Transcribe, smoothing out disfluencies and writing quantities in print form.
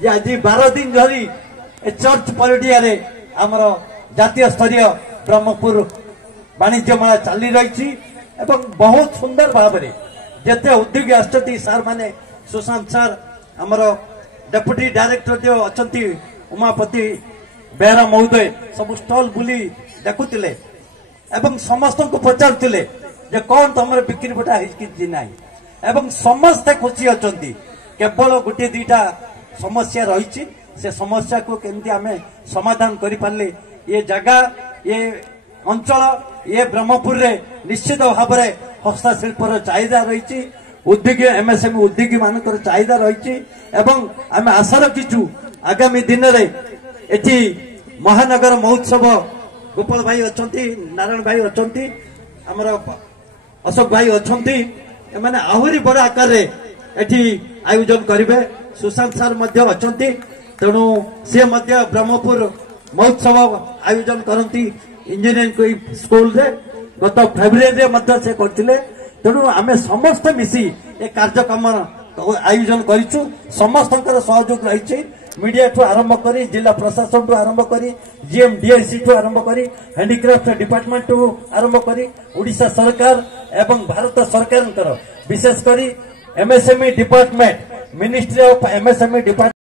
ଯେ ଆଜି 12 दिन ଧରି ଏ ଚର୍ଚ୍ଚ ପଡ଼ିଆରେ ଆମର ଜାତୀୟ ସ୍ତରୀୟ ବ୍ରହ୍ମପୁର ବାଣିଜ୍ୟ ମେଳା ଚାଲି ରହିଛି ଏବଂ ବହୁତ ସୁନ୍ଦର ଭାବରେ ଯେତେ ଉଦ୍ୟୋଗୀ ଆସୁଛନ୍ତି ସାର୍ ମାନେ ସୁଶାନ୍ତ ସାର୍ ଆମର ଡେପୁଟି ଡାଇରେକ୍ଟର जो अछंती उमापति बेहरा महोदय सब स्टॉल बुली देखुतिले एवं समस्त को पचारुतिले जे कौन तमरे बिक्री बटा कि नाही एवं समस्त खुशी अछंती केवल गोटे दुईटा समस्या रही से समस्या को केमती आमे समाधान करि पारले ये जगह ये अंचल ये ब्रह्मपुर रे निश्चित भाव में हस्तशिल्पर चाहिदा रही उद्योगी एमएसएमई उद्योगी मानकर चाहिदा रही एवं आम आशा रखीचु आगामी दिन में एटी महानगर महोत्सव गोपाल भाई अच्छा नारायण भाई अच्छा आमर अशोक भाई अच्छा मैंने आहरी बड़ आकार एटी आयोजन करेंगे सुशांत सार अच्छा तेणु सी ब्रह्मपुर महोत्सव आयोजन करती इंजीनियरिंग स्कूल रे गत फेब्रुआरी से करते तेणु आम समस्त मिसी ए कार्यक्रम आयोजन करूँ समस्त सहयोग रही मीडिया ठू आरंभ कर जिला प्रशासन ठू आरंभ कर जीएम डीआईसी ठू आरंभ कर हैंडीक्राफ्ट डिपार्टमेंट ठू आरंभ कर ओडिशा सरकार एवं भारत सरकार विशेषकर MSME department ministry of MSME department